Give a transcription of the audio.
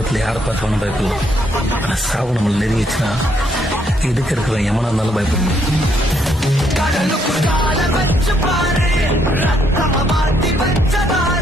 உலகத்துல யாரை பார்க்கணும் பயப்படலாம். ஆனா சாவு நம்மள நெருங்கிச்சுன்னா எதுக்கு இருக்கிற எமனா இருந்தாலும் பயப்படும். கடலுக்கு கால வச்சு பாரு, ரத்தம மாத்தி வச்சதாரு.